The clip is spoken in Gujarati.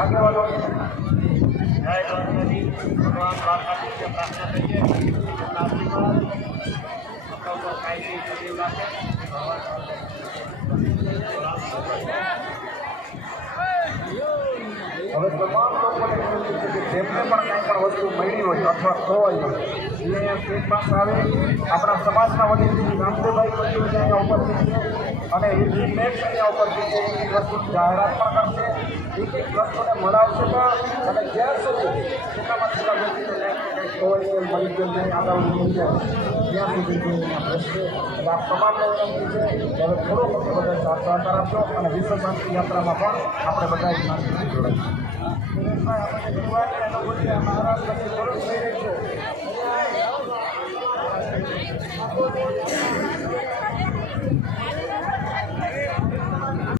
આગેવાનો જય ગણપતિ ભગવાન દ્વારકાધીશને પ્રાર્થના કરીએ આશીર્વાદ આપણા ઉપર કાયમી સજીવ રાખે હવે તમામ લોકોને વિનંતી છે કે જેમને પણ કાંઈ પણ વસ્તુ મળી હોય અથવા ખોવાઈ હોય એ અહીંયા સ્ટેજ પાસે આવે. આપણા સમાજના વડીલ શ્રી રામદેવભાઈ વડીલ અહીંયા ઉપસ્થિત છે અને એ મેક્સ અહીંયા ઉપસ્થિત છે. એક વસ્તુની જાહેરાત પણ કરશે, એક વસ્તુને મળાવશે પણ અને જ્યાં સુધી જેટલામાં જેટલા વ્યક્તિને કંઈક ખોવાઈ ગયેલ મળી ગયેલ નહીં આગળ છે ત્યાં સુધી અહીંયા બેસશે. એટલે આ તમામને વિનંતી છે કે હવે થોડો વખત બધા સાથ સહકાર આપજો અને વિશ્વ શાંતિ યાત્રામાં પણ આપણે બધા શાંતિથી જોડાઈશું. મહારાષ્ટ્રની ફરજ થઈ રહી છે.